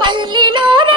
పల్లిలోన